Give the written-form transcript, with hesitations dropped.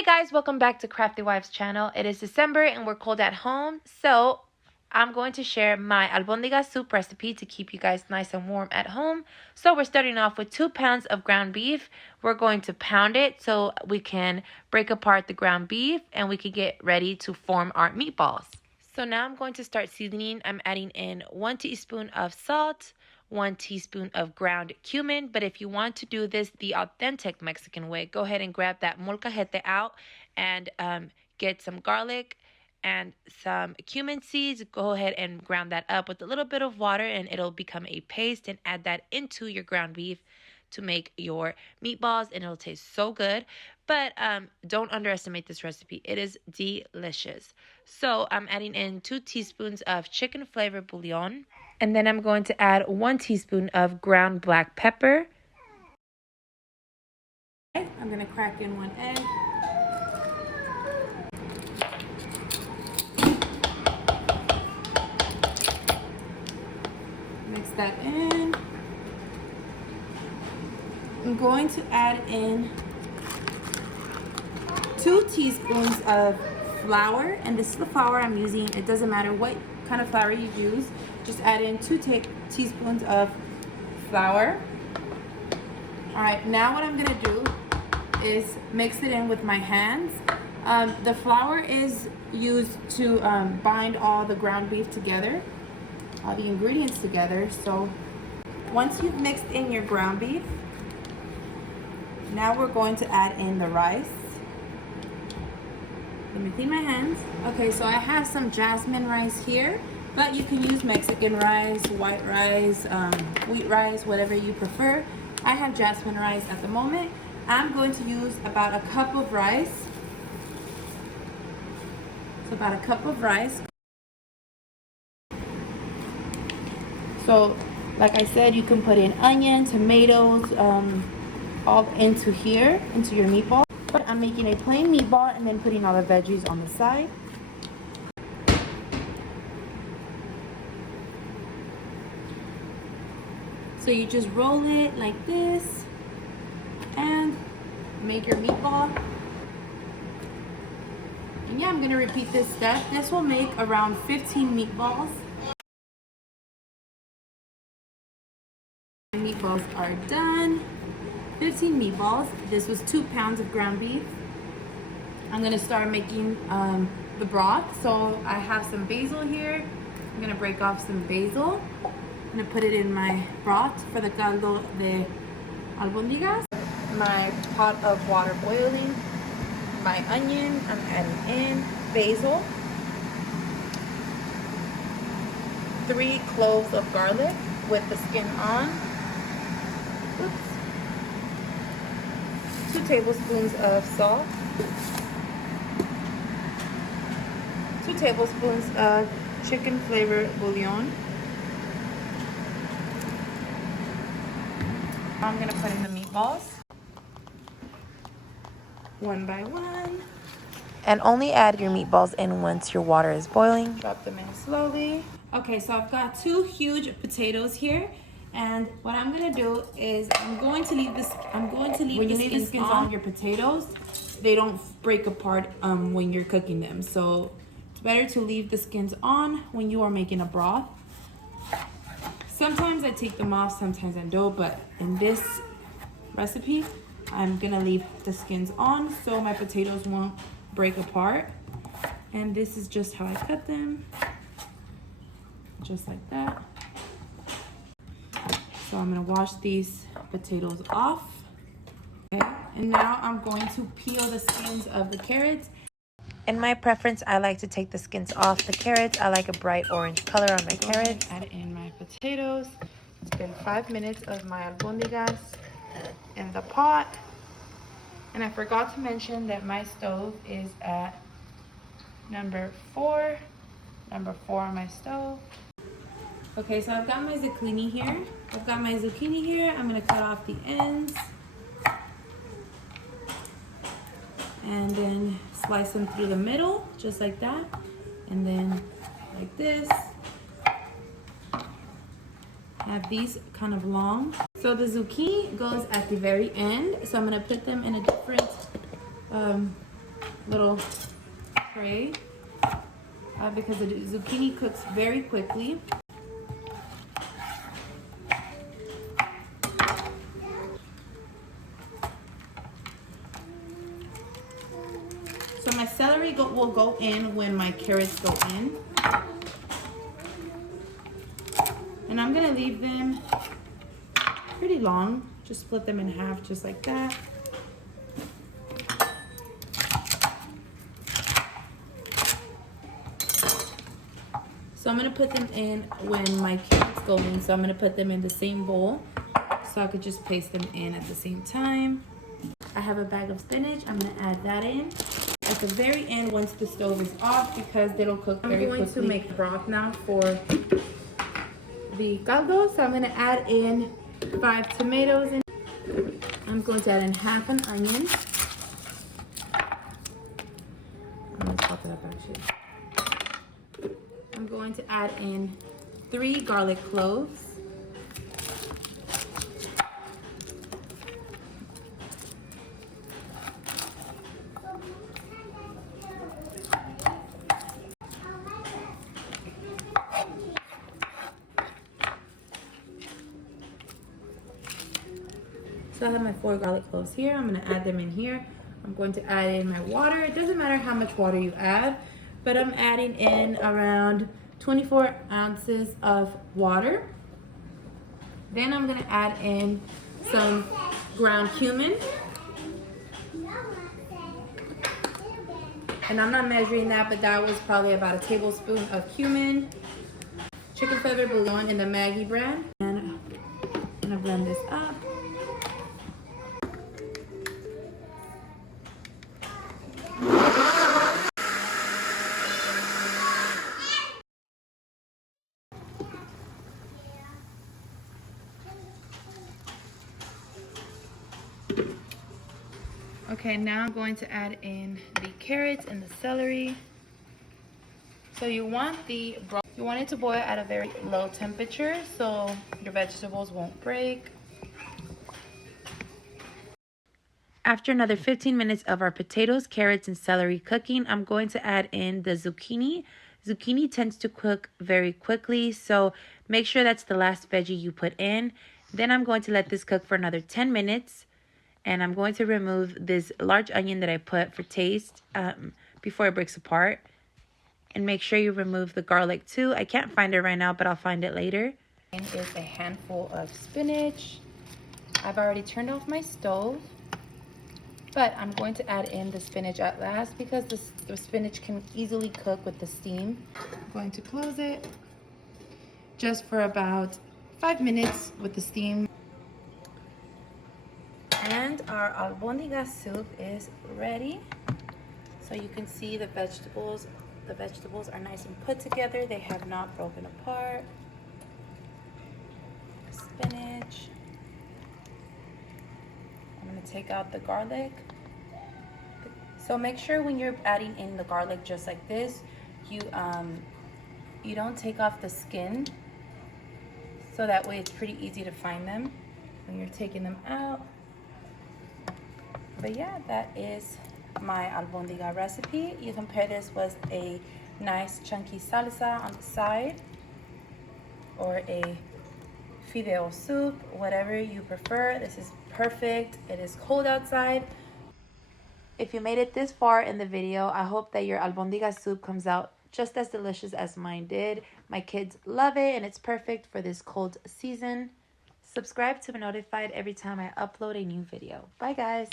Hey guys, welcome back to Crafty Wives channel. It is December and we're cold at home, so I'm going to share my albondiga soup recipe to keep you guys nice and warm at home. So we're starting off with 2 pounds of ground beef. We're going to pound it so we can break apart the ground beef and we can get ready to form our meatballs. So now I'm going to start seasoning. I'm adding in 1 teaspoon of salt, 1 teaspoon of ground cumin. But if you want to do this the authentic Mexican way, go ahead and grab that molcajete out and get some garlic and some cumin seeds. Go ahead and ground that up with a little bit of water and it'll become a paste, and add that into your ground beef to make your meatballs, and it'll taste so good. But don't underestimate this recipe. It is delicious. So I'm adding in 2 teaspoons of chicken flavor bouillon. And then I'm going to add 1 teaspoon of ground black pepper. I'm going to crack in 1 egg. Mix that in. I'm going to add in 2 teaspoons of flour, and this is the flour I'm using. It doesn't matter what kind of flour you use. Just add in 2 teaspoons of flour. All right, now what I'm gonna do is mix it in with my hands. The flour is used to bind all the ground beef together, all the ingredients together. So once you've mixed in your ground beef, now we're going to add in the rice. Let me clean my hands. Okay, so I have some jasmine rice here, but you can use Mexican rice, white rice, wheat rice, whatever you prefer. I have jasmine rice at the moment. I'm going to use about a cup of rice. So about a cup of rice. So like I said, you can put in onion, tomatoes, all into here, into your meatball. But I'm making a plain meatball and then putting all the veggies on the side. So you just roll it like this and make your meatball. And yeah, I'm gonna repeat this step. This will make around 15 meatballs. My meatballs are done. 15 meatballs. This was 2 pounds of ground beef. I'm gonna start making the broth. So I have some basil here. I'm gonna break off some basil. I'm gonna put it in my broth for the caldo de albondigas. My pot of water boiling. My onion, I'm adding in basil. 3 cloves of garlic with the skin on. Oops. 2 tablespoons of salt. 2 tablespoons of chicken flavor bouillon. I'm gonna put in the meatballs, 1 by 1. And only add your meatballs in once your water is boiling. Drop them in slowly. Okay, so I've got 2 huge potatoes here. And what I'm gonna do is I'm going to leave the skins on your potatoes. They don't break apart when you're cooking them. So it's better to leave the skins on when you are making a broth. Sometimes I take them off, sometimes I don't, but in this recipe, I'm gonna leave the skins on so my potatoes won't break apart. And this is just how I cut them, just like that. So I'm gonna wash these potatoes off. Okay, and now I'm going to peel the skins of the carrots. In my preference, I like to take the skins off the carrots. I like a bright orange color on my carrots. Add in my potatoes. It's been 5 minutes of my albondigas in the pot. And I forgot to mention that my stove is at number 4 on my stove. Okay, so I've got my zucchini here. I'm gonna cut off the ends and then slice them through the middle, just like that. And then like this. Have these kind of long. So the zucchini goes at the very end. So I'm gonna put them in a different little tray because the zucchini cooks very quickly. So my celery will go in when my carrots go in. And I'm gonna leave them pretty long. Just split them in half just like that. So I'm gonna put them in when my carrots go in. So I'm gonna put them in the same bowl so I could just paste them in at the same time. I have a bag of spinach. I'm gonna add that in at the very end once the stove is off because it'll cook very quickly. I'm going to make broth now for the caldo. So I'm gonna add in 5 tomatoes in. I'm going to add in half an onion. I'm gonna chop it up actually. I'm going to add in 3 garlic cloves. So I have my 4 garlic cloves here. I'm gonna add them in here. I'm going to add in my water. It doesn't matter how much water you add, but I'm adding in around 24 ounces of water. Then I'm gonna add in some ground cumin. And I'm not measuring that, but that was probably about a tablespoon of cumin. Chicken feather bouillon in the Maggi brand. And I'm gonna blend this up. Okay, now I'm going to add in the carrots and the celery. So you want it to boil at a very low temperature so your vegetables won't break. After another 15 minutes of our potatoes, carrots, and celery cooking, I'm going to add in the zucchini. Zucchini tends to cook very quickly, so make sure that's the last veggie you put in. Then I'm going to let this cook for another 10 minutes. And I'm going to remove this large onion that I put for taste before it breaks apart. And make sure you remove the garlic too. I can't find it right now, but I'll find it later. And is a handful of spinach. I've already turned off my stove, but I'm going to add in the spinach at last because the spinach can easily cook with the steam. I'm going to close it just for about 5 minutes with the steam. And our Albondiga soup is ready. So you can see the vegetables. The vegetables are nice and put together. They have not broken apart. Spinach. I'm gonna take out the garlic. So make sure when you're adding in the garlic just like this, you don't take off the skin. So that way it's pretty easy to find them when you're taking them out. But yeah, that is my albondiga recipe. You can pair this with a nice chunky salsa on the side or a fideo soup, whatever you prefer. This is perfect. It is cold outside. If you made it this far in the video, I hope that your albondiga soup comes out just as delicious as mine did. My kids love it and it's perfect for this cold season. Subscribe to be notified every time I upload a new video. Bye guys.